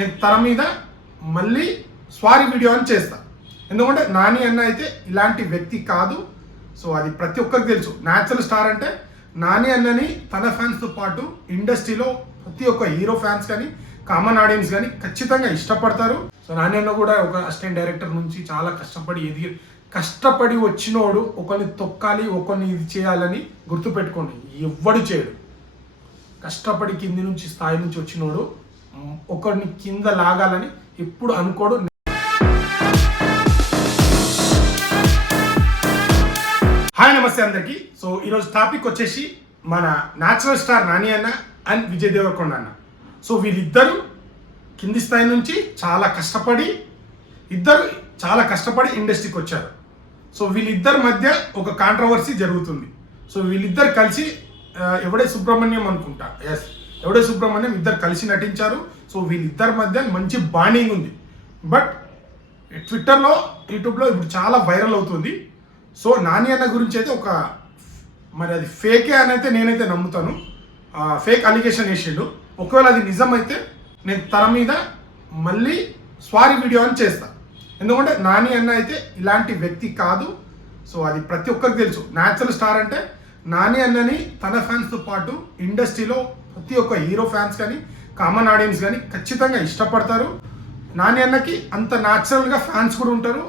నేను తన మీద మళ్ళీ స్వారీ వీడియో అని చేస్తా. ఎందుకంటే నాని అన్న అయితే ఇలాంటి వ్యక్తి కాదు. సో అది ప్రతి ఒక్కరికి తెలుసు. న్యాచురల్ స్టార్ అంటే నాని అన్నని తన ఫ్యాన్స్తో పాటు ఇండస్ట్రీలో ప్రతి ఒక్క హీరో ఫ్యాన్స్ కానీ కామన్ ఆడియన్స్ కానీ ఖచ్చితంగా ఇష్టపడతారు. సో నాని అన్న కూడా ఒక అసిస్టెంట్ డైరెక్టర్ నుంచి చాలా కష్టపడి వచ్చినోడు ఒకరిని తొక్కాలి, ఒకరిని ఇది చేయాలని గుర్తుపెట్టుకోండి. ఎవ్వడు చేయడు. కష్టపడి కింది నుంచి స్థాయి నుంచి వచ్చినోడు ఒకరిని కింద లాగాలని ఎప్పుడు అనుకోడు. హాయ్ నమస్తే అందరికీ. సో ఈరోజు టాపిక్ వచ్చేసి మన న్యాచురల్ స్టార్ నాని అన్న అండ్ విజయ్ దేవరకొండ అన్న. సో వీళ్ళిద్దరు కింది స్థాయి నుంచి చాలా కష్టపడి ఇండస్ట్రీకి వచ్చారు. సో వీళ్ళిద్దరి మధ్య ఒక కాంట్రవర్సీ జరుగుతుంది. సో వీళ్ళిద్దరు కలిసి ఎవడే సుబ్రహ్మణ్యం అనుకుంటా, ఎవడే సుబ్రహ్మణ్యం ఇద్దరు కలిసి నటించారు. సో వీళ్ళిద్దరి మధ్య మంచి బాండింగ్ ఉంది. బట్ ట్విట్టర్లో, యూట్యూబ్లో ఇప్పుడు చాలా వైరల్ అవుతుంది. సో నాని అన్న గురించి అయితే మరి అది ఫేకే అని అయితే నేనైతే నమ్ముతాను. ఫేక్ అలిగేషన్ వేసిండు. ఒకవేళ అది నిజమైతే నేను తన మీద మళ్ళీ స్వారీ వీడియో అని చేస్తా. ఎందుకంటే నాని అన్న అయితే ఇలాంటి వ్యక్తి కాదు. సో అది ప్రతి ఒక్కరికి తెలుసు. న్యాచురల్ స్టార్ అంటే నాని అన్నని తన ఫ్యాన్స్తో పాటు ఇండస్ట్రీలో ప్రతి ఒక్క హీరో ఫ్యాన్స్ కానీ కామన్ ఆడియన్స్ కానీ ఖచ్చితంగా ఇష్టపడతారు. నాని అన్నకి అంత న్యాచురల్గా ఫ్యాన్స్ కూడా ఉంటారు.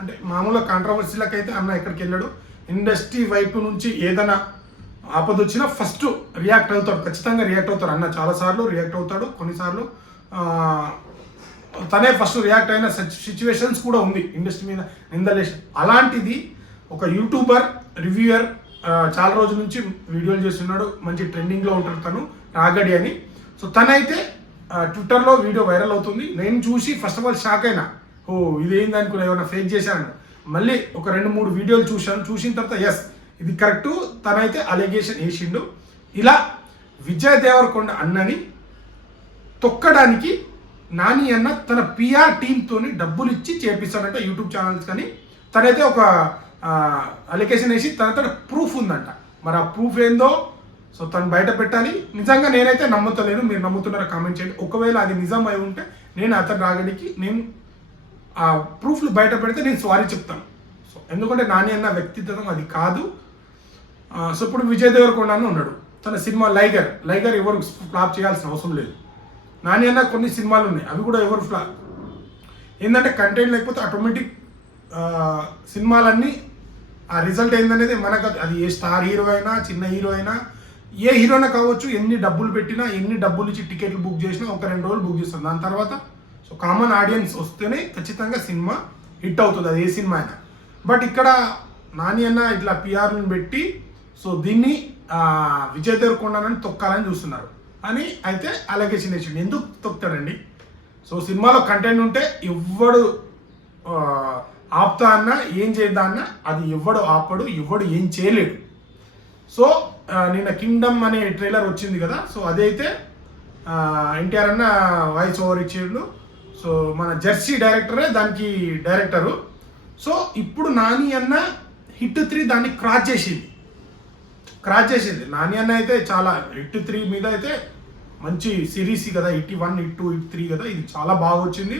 అంటే మామూలుగా కాంట్రవర్సీలకు అయితే అన్న ఎక్కడికి వెళ్ళాడు. ఇండస్ట్రీ వైపు నుంచి ఏదైనా ఆపద వచ్చినా ఫస్ట్ రియాక్ట్ అవుతాడు, ఖచ్చితంగా రియాక్ట్ అవుతాడు. అన్న చాలాసార్లు రియాక్ట్ అవుతాడు. కొన్నిసార్లు తనే ఫస్ట్ రియాక్ట్ అయిన సిచ్యువేషన్స్ కూడా ఉంది ఇండస్ట్రీ మీద నిందలేసి. అలాంటిది ఒక యూట్యూబర్, రివ్యూయర్ చాలా రోజుల నుంచి వీడియోలు చేస్తున్నాడు. మంచి ట్రెండింగ్లో ఉంటాడు తను, రాగడి అని. సో తనైతే ట్విట్టర్లో వీడియో వైరల్ అవుతుంది. నేను చూసి ఫస్ట్ ఆఫ్ ఆల్ షాక్ అయినా. ఓ ఇదేంది అనుకున్నా, ఏమైనా ఫేక్ చేశాను. మళ్ళీ ఒక 2-3 వీడియోలు చూసిన తర్వాత ఎస్ ఇది కరెక్టు, తనైతే అలిగేషన్ వేసిండు. ఇలా విజయ్ దేవరకొండ అన్నని తొక్కడానికి నాని అన్న తన పిఆర్ టీమ్తోని డబ్బులు ఇచ్చి చేపిస్తాడంట యూట్యూబ్ ఛానల్స్ కానీ. తనైతే ఒక అలిగేషన్ వేసి తనతో ప్రూఫ్ ఉందంట. మరి ఆ ప్రూఫ్ ఏందో సో తను బయట పెట్టాలి. నిజంగా నేనైతే నమ్ముతలేను, మీరు నమ్ముతున్నారా కామెంట్ చేయండి. ఒకవేళ అది నిజం అయి ఉంటే నేను అతని రాగడికి నేను ఆ ప్రూఫ్లు బయట పెడితే నేను సారీ చెప్తాను. సో ఎందుకంటే నాని అన్న వ్యక్తిత్వం అది కాదు. సో ఇప్పుడు విజయ్ దేవరకొండ అని ఉన్నాడు. తన సినిమా లైగర్ ఎవరు ఫ్లాప్ చేయాల్సిన అవసరం లేదు. నాని అన్న కొన్ని సినిమాలు ఉన్నాయి, అవి కూడా ఎవరు ఫ్లాప్ ఏంటంటే కంటెంట్ లేకపోతే ఆటోమేటిక్ సినిమాలన్నీ ఆ రిజల్ట్ ఏందనేది మనకు అది ఏ స్టార్ హీరో అయినా, చిన్న హీరో అయినా, ఏ హీరోనే కావచ్చు. ఎన్ని డబ్బులు పెట్టినా, ఎన్ని డబ్బులు ఇచ్చి టికెట్లు బుక్ చేసినా ఒక 2 రోజులు బుక్ చేస్తాం. దాని తర్వాత సో కామన్ ఆడియన్స్ వస్తేనే ఖచ్చితంగా సినిమా హిట్ అవుతుంది, అది ఏ సినిమా అయినా. బట్ ఇక్కడ నాని అన్న ఇట్లా పిఆర్ని పెట్టి సో దీన్ని విజయ్ దేవరకొండని తొక్కాలని చూస్తున్నారు అని అయితే అలిగేషన్ వేసిండు. ఎందుకు తొక్కుతాడండి? సో సినిమాలో కంటెంట్ ఉంటే ఎవ్వడు ఆపుతా అన్నా, ఏం చేద్దా అన్నా అది ఎవ్వడు ఆపడు, ఎవ్వడు ఏం చేయలేడు. సో నిన్న కింగ్డమ్ అనే ట్రైలర్ వచ్చింది కదా. సో అదైతే ఎన్టీఆర్ అన్న వాయిస్ ఓవర్ ఇచ్చేళ్ళు. సో మన జెర్సీ డైరెక్టరే దానికి డైరెక్టరు. సో ఇప్పుడు నాని అన్న హిట్ 3 దాన్ని క్రాచ్ చేసింది. నాని అన్న అయితే చాలా హిట్ 3 మీద అయితే మంచి సిరీస్ కదా. హిట్ 1, హిట్ 2, హిట్ 3 కదా. ఇది చాలా బాగా వచ్చింది.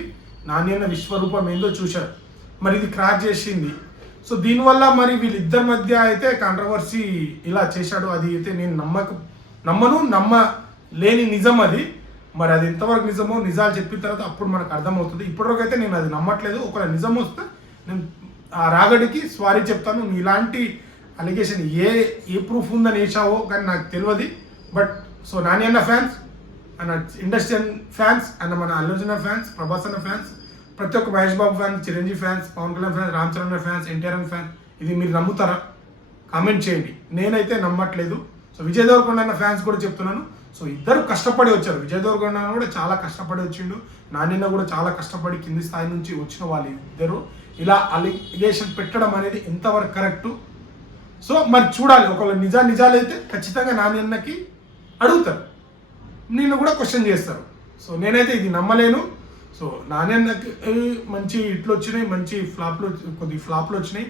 నాని అన్న విశ్వరూపం ఏందో చూశారు. మరి ఇది క్రాచ్ చేసింది. సో దీనివల్ల మరి వీళ్ళిద్దరి మధ్య అయితే కాంట్రవర్సీ ఇలా చేశాడు. అది అయితే నేను నమ్మలేని నిజం అది. మరి అది ఎంతవరకు నిజమో, నిజాలు చెప్పిన తర్వాత అప్పుడు మనకు అర్థమవుతుంది. ఇప్పటివరకు అయితే నేను అది నమ్మట్లేదు. ఒకవేళ నిజం వస్తే నేను ఆ రాగడికి సారీ చెప్తాను. నువ్వు ఇలాంటి అలిగేషన్ ఏ ప్రూఫ్ ఉందని వేసావో కానీ నాకు తెలియదు. బట్ సో నాని అన్న ఫ్యాన్స్, అన్న ఇండస్ట్రియల్ ఫ్యాన్స్, అన్న మన అల్లు అర్జున్ ఫ్యాన్స్, ప్రభాస్ అన్న ఫ్యాన్స్, ప్రతి ఒక్క Mahesh Babu fans, Chiranjeevi fans, Pawan Kalyan fans, Ram Charan fans, NTR fans, ఇది మీరు నమ్ముతారా? కామెంట్ చేయండి. నేనైతే నమ్మట్లేదు. సో విజయ్ దేవరకొండ అన్న ఫ్యాన్స్ కూడా చెప్తున్నాను. సో ఇద్దరు కష్టపడి వచ్చారు. విజయ్ దేవరకొండ కూడా చాలా కష్టపడి వచ్చిండు. నాని కూడా చాలా కష్టపడి కింది స్థాయి నుంచి వచ్చిన వాళ్ళు ఇద్దరు ఇలా అలిగేషన్ పెట్టడం అనేది ఎంతవరకు కరెక్టు? సో మరి చూడాలి. ఒకవేళ నిజాలైతే ఖచ్చితంగా నాని అన్నకి అడుగుతారు, నేను కూడా క్వశ్చన్ చేస్తారు. సో నేనైతే ఇది నమ్మలేను. సో నాని అన్నకి మంచి హిట్లు వచ్చినాయి, మంచి కొద్ది ఫ్లాప్లు వచ్చినాయి.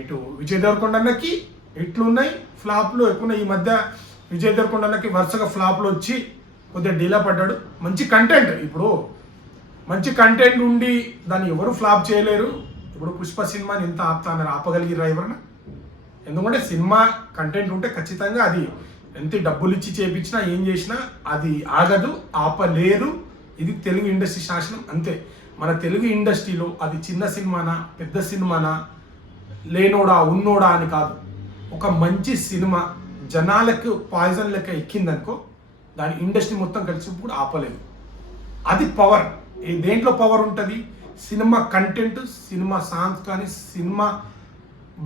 ఇటు విజయ్ దేవరకొండ అన్నకి హిట్లు ఉన్నాయి, ఫ్లాప్లు ఎక్కువ ఉన్నాయి. ఈ మధ్య విజయ్ దేవరకొండ అన్నకి వరుసగా ఫ్లాప్లు వచ్చి కొద్దిగా డీలా పడ్డాడు. మంచి కంటెంట్, ఇప్పుడు మంచి కంటెంట్ ఉండి దాన్ని ఎవరు ఫ్లాప్ చేయలేరు. ఇప్పుడు పుష్ప సినిమాని ఎంత ఆపుతానని ఆపగలిగిరా ఎవరన్నా? ఎందుకంటే సినిమా కంటెంట్ ఉంటే ఖచ్చితంగా అది ఎంత డబ్బులు ఇచ్చి చేపించినా ఏం చేసినా అది ఆగదు, ఆపలేదు. ఇది తెలుగు ఇండస్ట్రీ శాసనం అంతే. మన తెలుగు ఇండస్ట్రీలో అది చిన్న సినిమానా పెద్ద సినిమానా లేనోడా ఉన్నోడా అని కాదు. ఒక మంచి సినిమా జనాలకు పాయిజన్ లెక్క ఎక్కిందనుకో దాని ఇండస్ట్రీ మొత్తం కలిసి కూడా ఆపలేదు. అది పవర్. దేంట్లో పవర్ ఉంటుంది? సినిమా కంటెంట్, సినిమా సాంగ్స్ కానీ సినిమా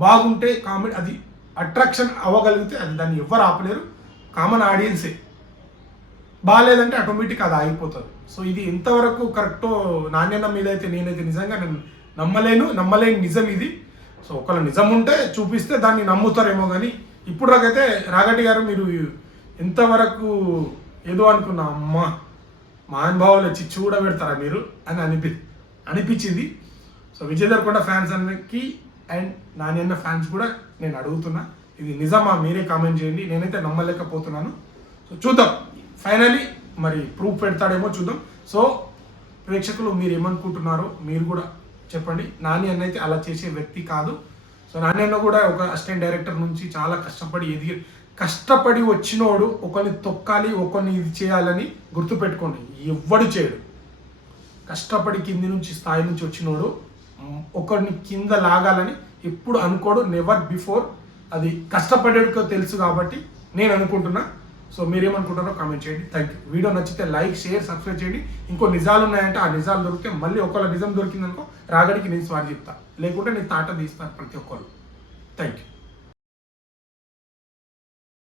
బాగుంటే కామెడీ అది అట్రాక్షన్ అవ్వగలిగితే అది దాన్ని ఎవరు ఆపలేరు, కామన్ ఆడియన్సే. బాగాలేదంటే ఆటోమేటిక్ అది ఆగిపోతుంది. సో ఇది ఎంతవరకు కరెక్టో నాణ్యత మీద అయితే నేనైతే నిజంగా నేను నమ్మలేని నిజం ఇది. సో ఒకవేళ నిజం ఉంటే చూపిస్తే దాన్ని నమ్ముతారేమో, కానీ ఇప్పుడు రాకైతే రాఘటి గారు మీరు ఎంతవరకు ఏదో అనుకున్నా అమ్మ మహానుభావులు చిచ్చు కూడా పెడతారా మీరు అని అనిపించింది. సో విజయ్ దేవరకొండ ఫ్యాన్స్ అందరికి అండ్ నాని ఫ్యాన్స్ కూడా నేను అడుగుతున్నా, ఇది నిజమా? మీరే కామెంట్ చేయండి. నేనైతే నమ్మలేకపోతున్నాను. సో చూద్దాం, ఫైనలీ మరి ప్రూఫ్ పెడతాడేమో చూద్దాం. సో ప్రేక్షకులు మీరు ఏమనుకుంటున్నారో మీరు కూడా చెప్పండి. నాని అన్న అయితే అలా చేసే వ్యక్తి కాదు. సో నాని అన్న కూడా ఒక అసిస్టెంట్ డైరెక్టర్ నుంచి చాలా కష్టపడి వచ్చినోడు ఒకరిని తొక్కాలి, ఒకరిని ఇది చేయాలని గుర్తుపెట్టుకోండి. ఎవ్వడు చేయడు. కష్టపడి కింది నుంచి స్థాయి నుంచి వచ్చినోడు ఒకరిని కింద లాగాలని ఎప్పుడు అనుకోడు, నెవర్ బిఫోర్. అది కష్టపడేటికో తెలుసు కాబట్టి నేను అనుకుంటున్నా. సో మీరేమనుకుంటారో కామెంట్ చేయండి. Thank you. వీడియో నచ్చితే లైక్, షేర్, సబ్స్క్రైబ్ చేయండి. ఇంకో నిజాలు ఉన్నాయంటే ఆ నిజాలు దొరికితే మళ్ళీ ఒకవేళ నిజం దొరికిందనుకో రాగడికి నేను స్వారీ చెప్తా, లేకుంటే నేను తాట తీస్తాను ప్రతి ఒక్కరు. Thank you.